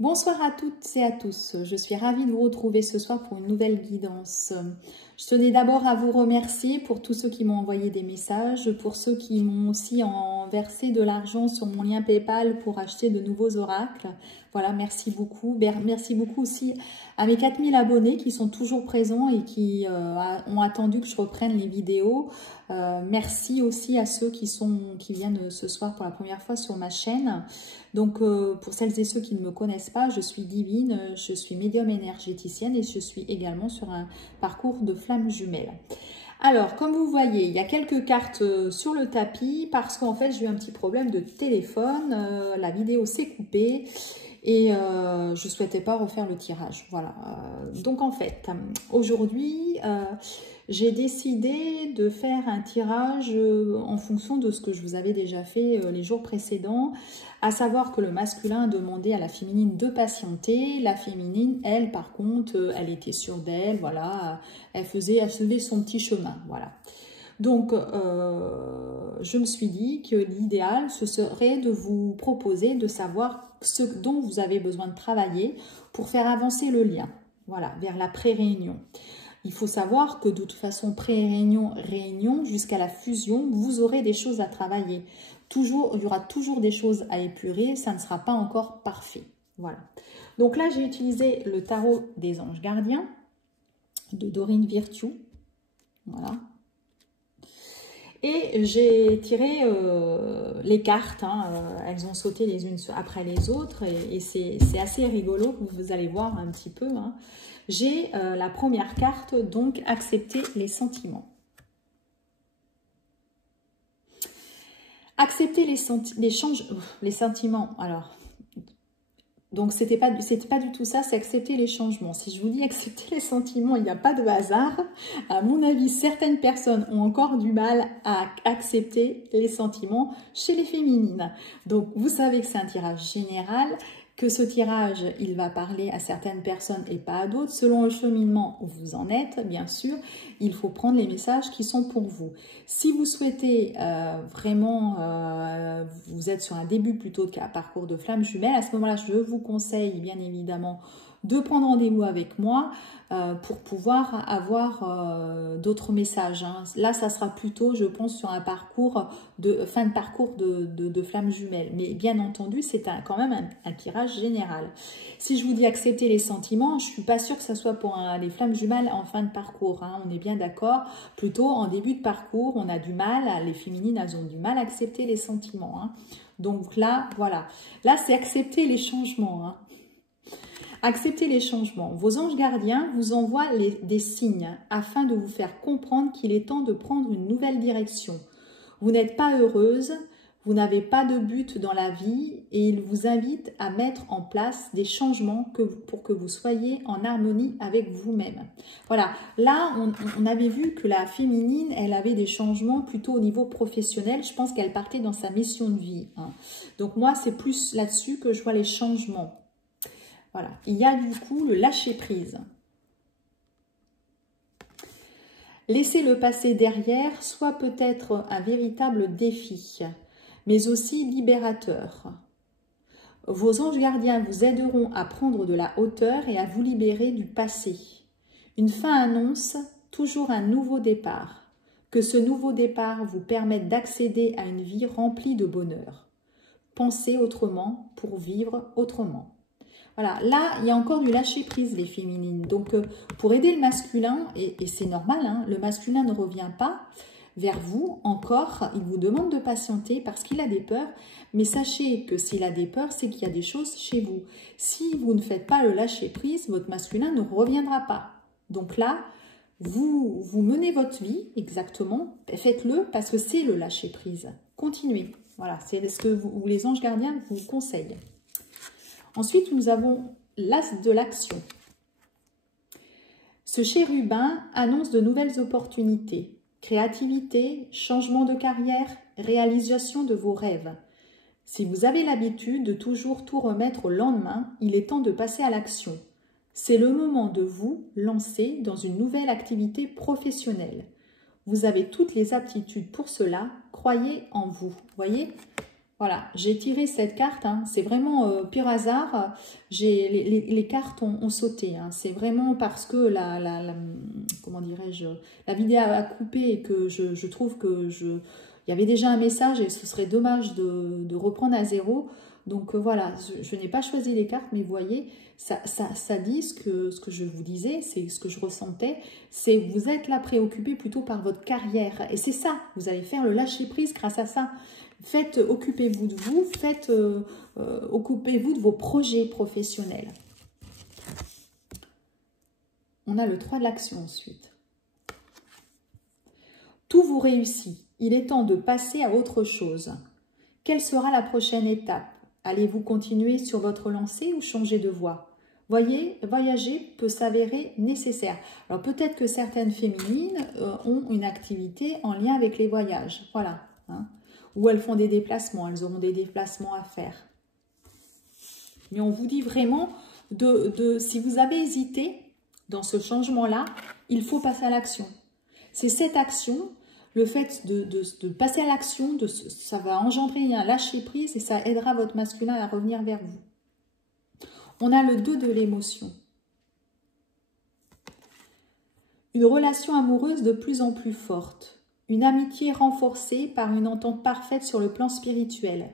Bonsoir à toutes et à tous, je suis ravie de vous retrouver ce soir pour une nouvelle guidance. Je tenais d'abord à vous remercier pour tous ceux qui m'ont envoyé des messages, pour ceux qui m'ont aussi versé de l'argent sur mon lien PayPal pour acheter de nouveaux oracles. Voilà, merci beaucoup. Merci beaucoup aussi à mes 4000 abonnés qui sont toujours présents et qui ont attendu que je reprenne les vidéos. Merci aussi à ceux qui viennent ce soir pour la première fois sur ma chaîne. Donc, pour celles et ceux qui ne me connaissent pas, je suis Divine, je suis médium énergéticienne et je suis également sur un parcours de flammes jumelles. Alors, comme vous voyez, il y a quelques cartes sur le tapis parce qu'en fait, j'ai eu un petit problème de téléphone. La vidéo s'est coupée et je ne souhaitais pas refaire le tirage. Voilà. Donc, en fait, aujourd'hui, j'ai décidé de faire un tirage en fonction de ce que je vous avais déjà fait les jours précédents, à savoir que le masculin a demandé à la féminine de patienter. La féminine, elle, par contre, elle était sûre d'elle, voilà, elle faisait son petit chemin, voilà. Donc, je me suis dit que l'idéal, ce serait de vous proposer de savoir ce dont vous avez besoin de travailler pour faire avancer le lien, voilà, vers la pré-réunion. Il faut savoir que de toute façon, pré-réunion, réunion, jusqu'à la fusion, vous aurez des choses à travailler. Toujours, il y aura toujours des choses à épurer, ça ne sera pas encore parfait. Voilà. Donc là, j'ai utilisé le tarot des anges gardiens de Dorine Virtue. Voilà. Et j'ai tiré les cartes, elles ont sauté les unes après les autres et c'est assez rigolo, vous allez voir un petit peu. J'ai la première carte, donc accepter les sentiments. Accepter les sentiments, alors, donc c'était pas du tout ça, c'est accepter les changements. Si je vous dis accepter les sentiments, il n'y a pas de hasard. À mon avis, certaines personnes ont encore du mal à accepter les sentiments chez les féminines. Donc vous savez que c'est un tirage général, que ce tirage, il va parler à certaines personnes et pas à d'autres. Selon le cheminement où vous en êtes, bien sûr, il faut prendre les messages qui sont pour vous. Si vous souhaitez vraiment, vous êtes sur un début plutôt qu'un parcours de flammes jumelles, à ce moment-là, je vous conseille bien évidemment de prendre rendez-vous avec moi pour pouvoir avoir d'autres messages. Là, ça sera plutôt, je pense, sur un parcours fin de parcours de flammes jumelles. Mais bien entendu, c'est quand même un tirage général. Si je vous dis accepter les sentiments, je ne suis pas sûre que ce soit pour les flammes jumelles en fin de parcours. On est bien d'accord. Plutôt en début de parcours, on a du mal, les féminines, elles ont du mal à accepter les sentiments. Donc là, voilà. Là, c'est accepter les changements. Acceptez les changements. Vos anges gardiens vous envoient des signes afin de vous faire comprendre qu'il est temps de prendre une nouvelle direction. Vous n'êtes pas heureuse, vous n'avez pas de but dans la vie et ils vous invitent à mettre en place des changements pour que vous soyez en harmonie avec vous-même. Voilà, là on avait vu que la féminine, elle avait des changements plutôt au niveau professionnel. Je pense qu'elle partait dans sa mission de vie. Donc moi, c'est plus là-dessus que je vois les changements. Voilà, il y a du coup le lâcher-prise. Laisser le passé derrière soit peut-être un véritable défi, mais aussi libérateur. Vos anges gardiens vous aideront à prendre de la hauteur et à vous libérer du passé. Une fin annonce toujours un nouveau départ. Que ce nouveau départ vous permette d'accéder à une vie remplie de bonheur. Pensez autrement pour vivre autrement. Voilà, là, il y a encore du lâcher-prise, les féminines. Donc, pour aider le masculin, et c'est normal, le masculin ne revient pas vers vous encore. Il vous demande de patienter parce qu'il a des peurs. Mais sachez que s'il a des peurs, c'est qu'il y a des choses chez vous. Si vous ne faites pas le lâcher-prise, votre masculin ne reviendra pas. Donc là, vous menez votre vie, exactement. Faites-le parce que c'est le lâcher-prise. Continuez. Voilà, c'est ce que les anges gardiens vous conseillent. Ensuite, nous avons l'as de l'action. Ce chérubin annonce de nouvelles opportunités, créativité, changement de carrière, réalisation de vos rêves. Si vous avez l'habitude de toujours tout remettre au lendemain, il est temps de passer à l'action. C'est le moment de vous lancer dans une nouvelle activité professionnelle. Vous avez toutes les aptitudes pour cela, croyez en vous. Voyez ? Voilà, j'ai tiré cette carte, hein, c'est vraiment pur hasard, les cartes ont sauté, hein, c'est vraiment parce que comment dirais-je, la vidéo a coupé et que je trouve que il y avait déjà un message et ce serait dommage de reprendre à zéro. Donc voilà, je n'ai pas choisi les cartes, mais vous voyez, ça dit ce que je vous disais, c'est ce que je ressentais, c'est que vous êtes là préoccupé plutôt par votre carrière. Et c'est ça, vous allez faire le lâcher-prise grâce à ça. Occupez-vous de vous, occupez-vous de vos projets professionnels. On a le 3 de l'action ensuite. Tout vous réussit. Il est temps de passer à autre chose. Quelle sera la prochaine étape? Allez-vous continuer sur votre lancée ou changer de voie? Voyez, voyager peut s'avérer nécessaire. Alors peut-être que certaines féminines ont une activité en lien avec les voyages. Voilà. Hein. Ou elles font des déplacements, elles auront des déplacements à faire. Mais on vous dit vraiment, si vous avez hésité dans ce changement-là, il faut passer à l'action. C'est cette action, le fait de passer à l'action, ça va engendrer un lâcher-prise et ça aidera votre masculin à revenir vers vous. On a le 2 de l'émotion. Une relation amoureuse de plus en plus forte. Une amitié renforcée par une entente parfaite sur le plan spirituel.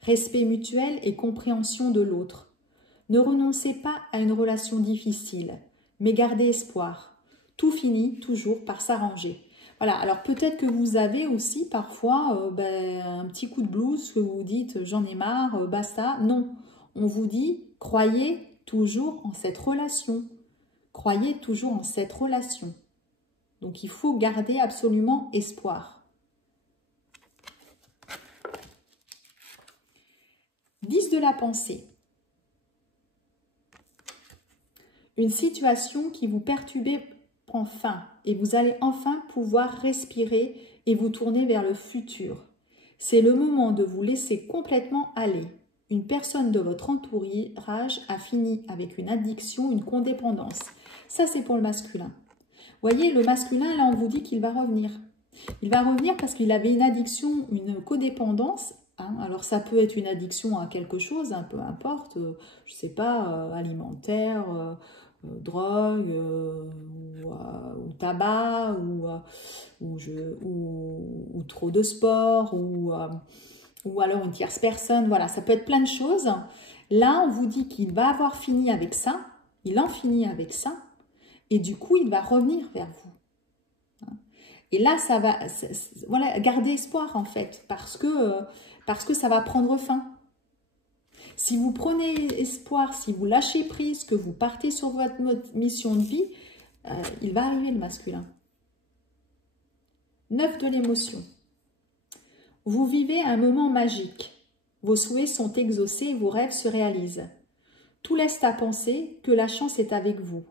Respect mutuel et compréhension de l'autre. Ne renoncez pas à une relation difficile, mais gardez espoir. Tout finit toujours par s'arranger. Voilà, alors peut-être que vous avez aussi parfois un petit coup de blues, que vous vous dites « j'en ai marre, basta ». Non, on vous dit « croyez toujours en cette relation ». Croyez toujours en cette relation. Donc, il faut garder absolument espoir. 10 de la pensée. Une situation qui vous perturbait prend fin et vous allez enfin pouvoir respirer et vous tourner vers le futur. C'est le moment de vous laisser complètement aller. Une personne de votre entourage a fini avec une addiction, une codépendance. Ça, c'est pour le masculin. Voyez, le masculin, là, on vous dit qu'il va revenir. Il va revenir parce qu'il avait une addiction, une codépendance. Hein. Alors, ça peut être une addiction à quelque chose, peu importe, je ne sais pas, alimentaire, drogue, ou tabac, ou trop de sport, ou alors une tierce personne. Voilà, ça peut être plein de choses. Là, on vous dit qu'il va avoir fini avec ça. Il en finit avec ça. Et du coup, il va revenir vers vous. Et là, ça va, voilà, gardez espoir en fait, parce que ça va prendre fin. Si vous prenez espoir, si vous lâchez prise, que vous partez sur votre mission de vie, il va arriver le masculin. 9 de l'émotion. Vous vivez un moment magique. Vos souhaits sont exaucés et vos rêves se réalisent. Tout laisse à penser que la chance est avec vous.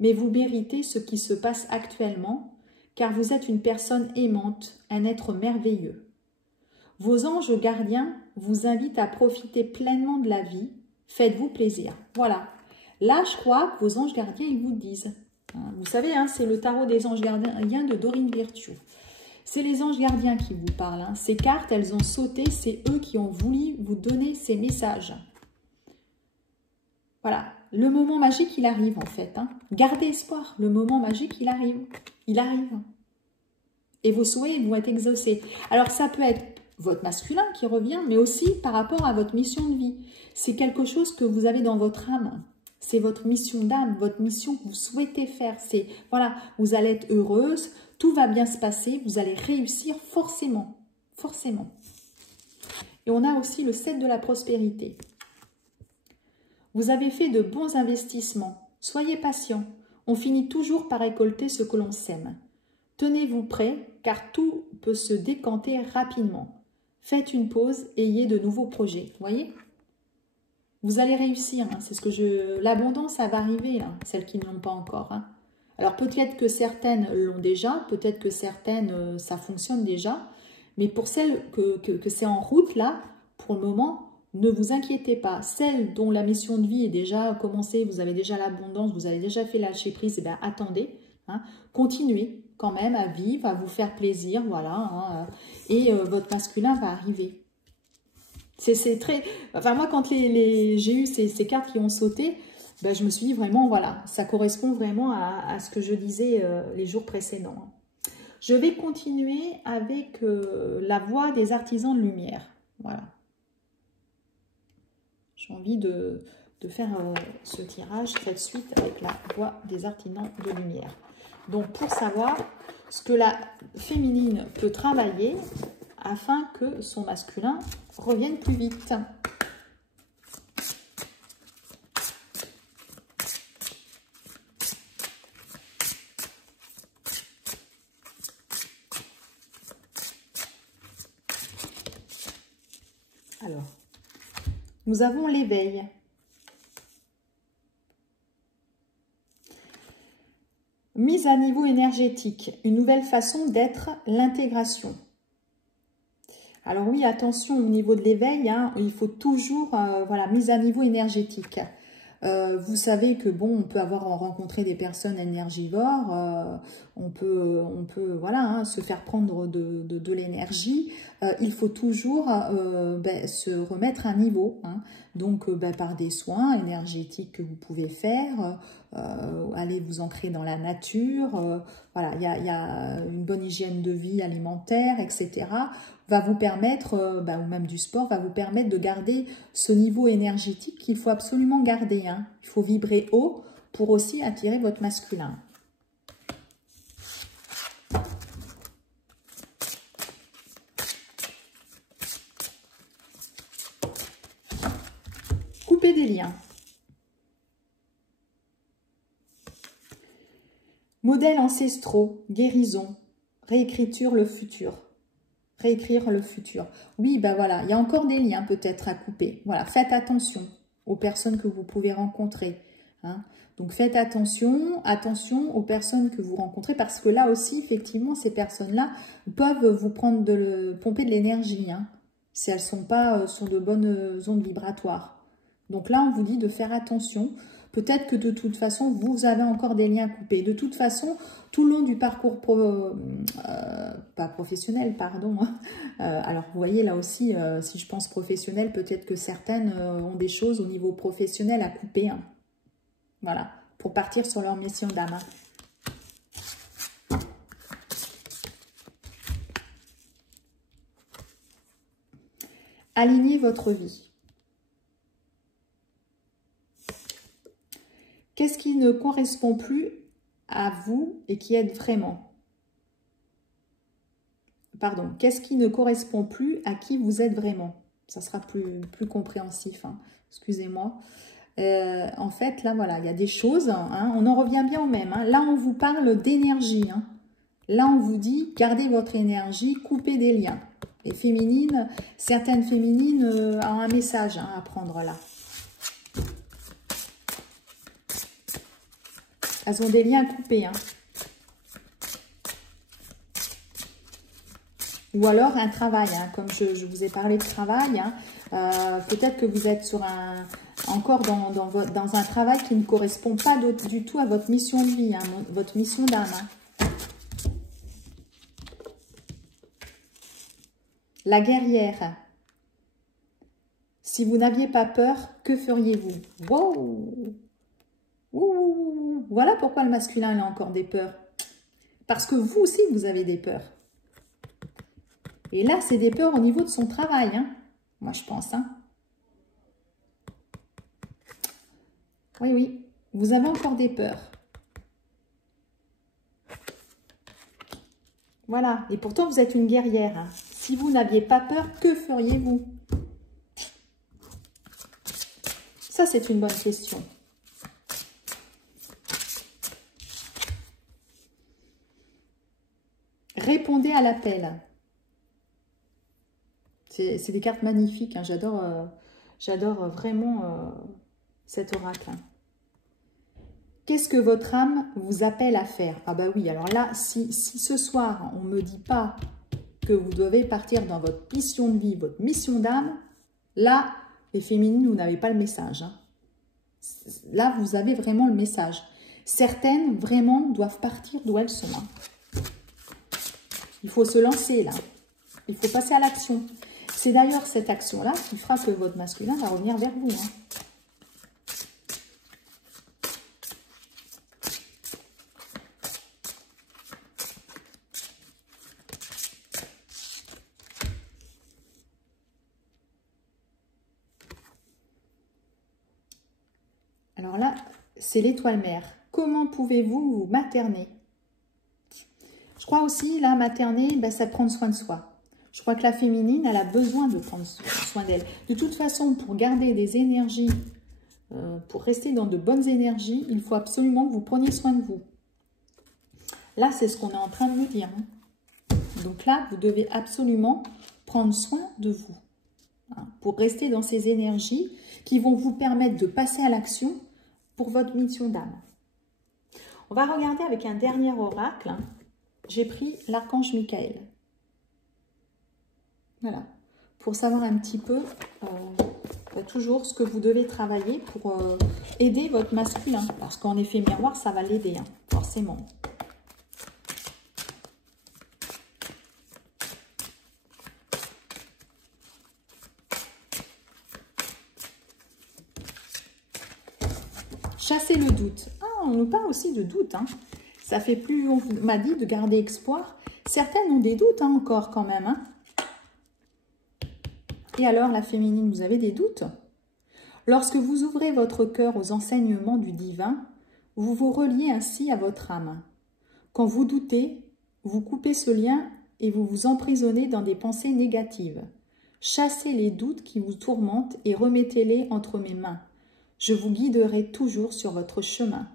Mais vous méritez ce qui se passe actuellement, car vous êtes une personne aimante, un être merveilleux. Vos anges gardiens vous invitent à profiter pleinement de la vie. Faites-vous plaisir. Voilà. Là, je crois que vos anges gardiens, ils vous disent. Vous savez, c'est le tarot des anges gardiens de Dorine Virtue. C'est les anges gardiens qui vous parlent. Ces cartes, elles ont sauté. C'est eux qui ont voulu vous donner ces messages. Voilà. Le moment magique, il arrive en fait. Gardez espoir. Le moment magique, il arrive. Il arrive. Et vos souhaits vont être exaucés. Alors, ça peut être votre masculin qui revient, mais aussi par rapport à votre mission de vie. C'est quelque chose que vous avez dans votre âme. C'est votre mission d'âme, votre mission que vous souhaitez faire. C'est, voilà, vous allez être heureuse, tout va bien se passer, vous allez réussir forcément. Forcément. Et on a aussi le 7 de la prospérité. Vous avez fait de bons investissements. Soyez patient. On finit toujours par récolter ce que l'on sème. Tenez-vous prêt, car tout peut se décanter rapidement. Faites une pause, ayez de nouveaux projets. Vous voyez? Vous allez réussir. C'est ce que l'abondance, ça va arriver, celles qui ne l'ont pas encore. Alors peut-être que certaines l'ont déjà, peut-être que certaines, ça fonctionne déjà. Mais pour celles que c'est en route, là, pour le moment, ne vous inquiétez pas. Celles dont la mission de vie est déjà commencée, vous avez déjà l'abondance, vous avez déjà fait lâcher prise, eh bien attendez. Continuez quand même à vivre, à vous faire plaisir, voilà. Et votre masculin va arriver. C'est très... Enfin, moi, quand j'ai eu ces cartes qui ont sauté, ben, je me suis dit vraiment, voilà, ça correspond vraiment à ce que je disais les jours précédents. Je vais continuer avec la voix des artisans de lumière. Voilà. J'ai envie de faire ce tirage, cette suite avec la voix des artisans de lumière. Donc, pour savoir ce que la féminine peut travailler afin que son masculin revienne plus vite. Alors, nous avons l'éveil. Mise à niveau énergétique, une nouvelle façon d'être, l'intégration. Alors oui, attention au niveau de l'éveil, hein, il faut toujours, voilà, mise à niveau énergétique. Vous savez que bon, on peut avoir rencontré des personnes énergivores, on peut voilà, hein, se faire prendre de l'énergie. Il faut toujours se remettre à niveau, hein. Donc par des soins énergétiques que vous pouvez faire, allez vous ancrer dans la nature, voilà, il y a une bonne hygiène de vie alimentaire, etc. va vous permettre, ou même du sport, va vous permettre de garder ce niveau énergétique qu'il faut absolument garder, hein. Il faut vibrer haut pour aussi attirer votre masculin. Couper des liens. Modèles ancestraux, guérison, réécriture le futur. Réécrire le futur. Oui, ben voilà, il y a encore des liens peut-être à couper. Voilà, faites attention aux personnes que vous pouvez rencontrer, hein. Donc faites attention aux personnes que vous rencontrez, parce que là aussi, effectivement, ces personnes-là peuvent vous prendre pomper de l'énergie, hein, si elles ne sont pas sur de bonnes ondes vibratoires. Donc là, on vous dit de faire attention. Peut-être que de toute façon, vous avez encore des liens à couper. De toute façon, tout le long du parcours pas professionnel, pardon. Alors, vous voyez, là aussi, si je pense professionnel, peut-être que certaines ont des choses au niveau professionnel à couper, hein. Voilà, pour partir sur leur mission d'âme. Alignez votre vie. Qu'est-ce qui ne correspond plus à vous et qui êtes vraiment? Pardon, qu'est-ce qui ne correspond plus à qui vous êtes vraiment? Ça sera plus compréhensif, hein. Excusez-moi. En fait, là, voilà, il y a des choses, hein, on en revient bien au même, hein. Là, on vous parle d'énergie, hein. Là, on vous dit, gardez votre énergie, coupez des liens. Les féminines, certaines féminines ont un message, hein, à prendre là. Elles ont des liens à couper, hein. Ou alors un travail, hein, comme je vous ai parlé de travail, hein. Peut-être que vous êtes sur encore dans un travail qui ne correspond pas du tout à votre mission de vie, hein, votre mission d'âme, hein. La guerrière. Si vous n'aviez pas peur, que feriez-vous? Wow! Ouh, voilà pourquoi le masculin il a encore des peurs. Parce que vous aussi, vous avez des peurs. Et là, c'est des peurs au niveau de son travail, hein. Moi, je pense, hein. Oui, oui, vous avez encore des peurs. Voilà, et pourtant, vous êtes une guerrière, hein. Si vous n'aviez pas peur, que feriez-vous? Ça, c'est une bonne question. Répondez à l'appel. C'est des cartes magnifiques, hein. J'adore vraiment cet oracle. Qu'est-ce que votre âme vous appelle à faire? Ah bah oui, alors là, si ce soir, on ne me dit pas que vous devez partir dans votre mission de vie, votre mission d'âme, là, les féminines, vous n'avez pas le message, hein. Là, vous avez vraiment le message. Certaines, vraiment, doivent partir d'où elles sont, hein. Il faut se lancer, là. Il faut passer à l'action. C'est d'ailleurs cette action-là qui fera que votre masculin va revenir vers vous. Hein. Alors là, c'est l'étoile mère. Comment pouvez-vous vous materner? Je crois aussi, là, materner, ben, c'est prendre soin de soi. Je crois que la féminine, elle a besoin de prendre soin d'elle. De toute façon, pour garder des énergies, pour rester dans de bonnes énergies, il faut absolument que vous preniez soin de vous. Là, c'est ce qu'on est en train de me dire. Hein. Donc là, vous devez absolument prendre soin de vous. Hein, pour rester dans ces énergies qui vont vous permettre de passer à l'action pour votre mission d'âme. On va regarder avec un dernier oracle. Hein. J'ai pris l'archange Michael. Voilà. Pour savoir un petit peu toujours ce que vous devez travailler pour aider votre masculin. Parce qu'en effet miroir, ça va l'aider, hein, forcément. Chasser le doute. Ah, on nous parle aussi de doute. Hein. Ça fait plus, on m'a dit de garder espoir. Certaines ont des doutes hein, encore quand même. Hein. Et alors, la féminine, vous avez des doutes? Lorsque vous ouvrez votre cœur aux enseignements du divin, vous vous reliez ainsi à votre âme. Quand vous doutez, vous coupez ce lien et vous vous emprisonnez dans des pensées négatives. Chassez les doutes qui vous tourmentent et remettez-les entre mes mains. Je vous guiderai toujours sur votre chemin.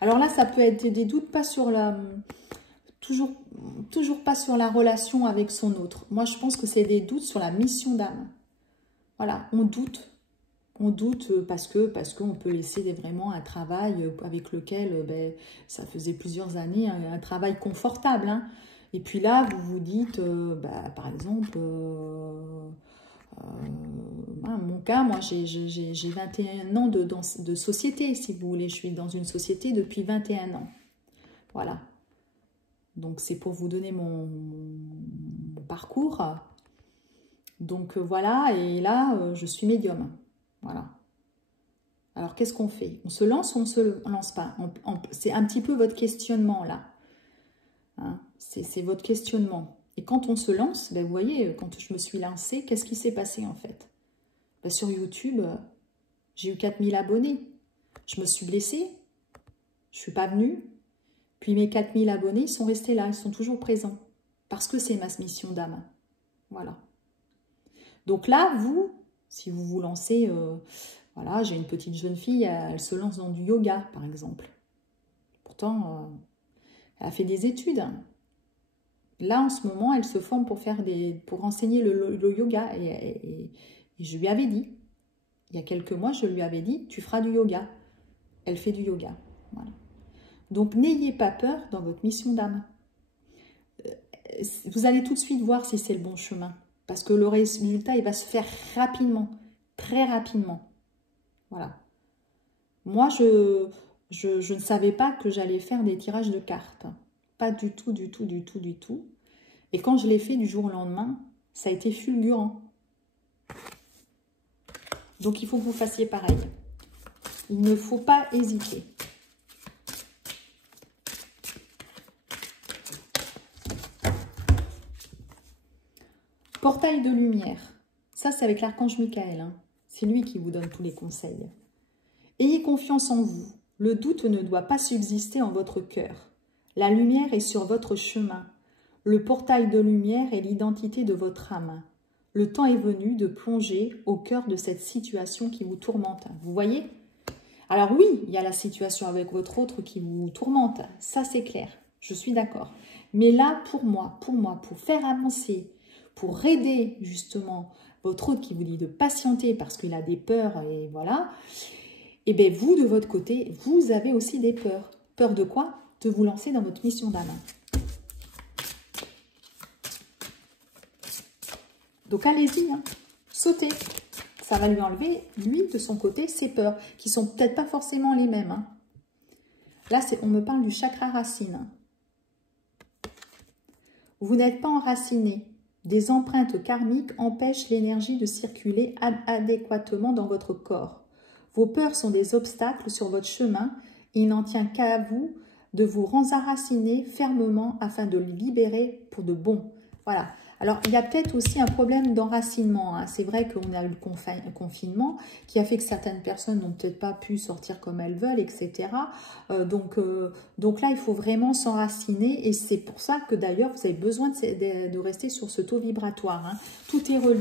Alors là, ça peut être des doutes pas sur la... Toujours pas sur la relation avec son autre. Moi, je pense que c'est des doutes sur la mission d'âme. Voilà, on doute. On doute parce qu'on peut laisser vraiment un travail avec lequel ben, ça faisait plusieurs années, un travail confortable. Hein. Et puis là, vous vous dites, par exemple, mon cas, moi j'ai 21 ans de société, si vous voulez. Je suis dans une société depuis 21 ans. Voilà. Donc, c'est pour vous donner mon parcours. Donc, voilà. Et là, je suis médium. Voilà. Alors, qu'est-ce qu'on fait? On se lance ou on ne se lance pas? C'est un petit peu votre questionnement, là. Hein, c'est votre questionnement. Et quand on se lance, ben, vous voyez, quand je me suis lancée, qu'est-ce qui s'est passé, en fait? Ben, sur YouTube, j'ai eu 4000 abonnés. Je me suis blessée. Je ne suis pas venue. Puis mes 4000 abonnés, ils sont restés là, ils sont toujours présents. Parce que c'est ma mission d'âme. Voilà. Donc là, vous, si vous vous lancez, voilà, j'ai une petite jeune fille, elle se lance dans du yoga, par exemple. Pourtant, elle a fait des études. Là, en ce moment, elle se forme pour enseigner le yoga. Et je lui avais dit, il y a quelques mois, je lui avais dit, tu feras du yoga. Elle fait du yoga. Voilà. Donc, n'ayez pas peur dans votre mission d'âme. Vous allez tout de suite voir si c'est le bon chemin. Parce que le résultat, il va se faire rapidement. Très rapidement. Voilà. Moi, je ne savais pas que j'allais faire des tirages de cartes. Pas du tout, du tout, du tout, du tout. Et quand je l'ai fait du jour au lendemain, ça a été fulgurant. Donc, il faut que vous fassiez pareil. Il ne faut pas hésiter. Portail de lumière. Ça, c'est avec l'archange Michael. Hein. C'est lui qui vous donne tous les conseils. Ayez confiance en vous. Le doute ne doit pas subsister en votre cœur. La lumière est sur votre chemin. Le portail de lumière est l'identité de votre âme. Le temps est venu de plonger au cœur de cette situation qui vous tourmente. Vous voyez? Alors oui, il y a la situation avec votre autre qui vous tourmente. Ça, c'est clair. Je suis d'accord. Mais là, pour moi, pour faire avancer, pour aider justement votre autre qui vous dit de patienter parce qu'il a des peurs et voilà, et bien vous, de votre côté, vous avez aussi des peurs. Peur de quoi? De vous lancer dans votre mission d'âme. Donc allez-y, hein. Sautez. Ça va lui enlever, lui, de son côté, ses peurs, qui sont peut-être pas forcément les mêmes. Hein. Là, on me parle du chakra racine. Vous n'êtes pas enraciné. Des empreintes karmiques empêchent l'énergie de circuler adéquatement dans votre corps. Vos peurs sont des obstacles sur votre chemin. Il n'en tient qu'à vous de vous enraciner fermement afin de le libérer pour de bon. Voilà. Alors, il y a peut-être aussi un problème d'enracinement. Hein. C'est vrai qu'on a eu le confinement qui a fait que certaines personnes n'ont peut-être pas pu sortir comme elles veulent, etc. Donc là, il faut vraiment s'enraciner et c'est pour ça que d'ailleurs, vous avez besoin de rester sur ce taux vibratoire. Hein. Tout est relié.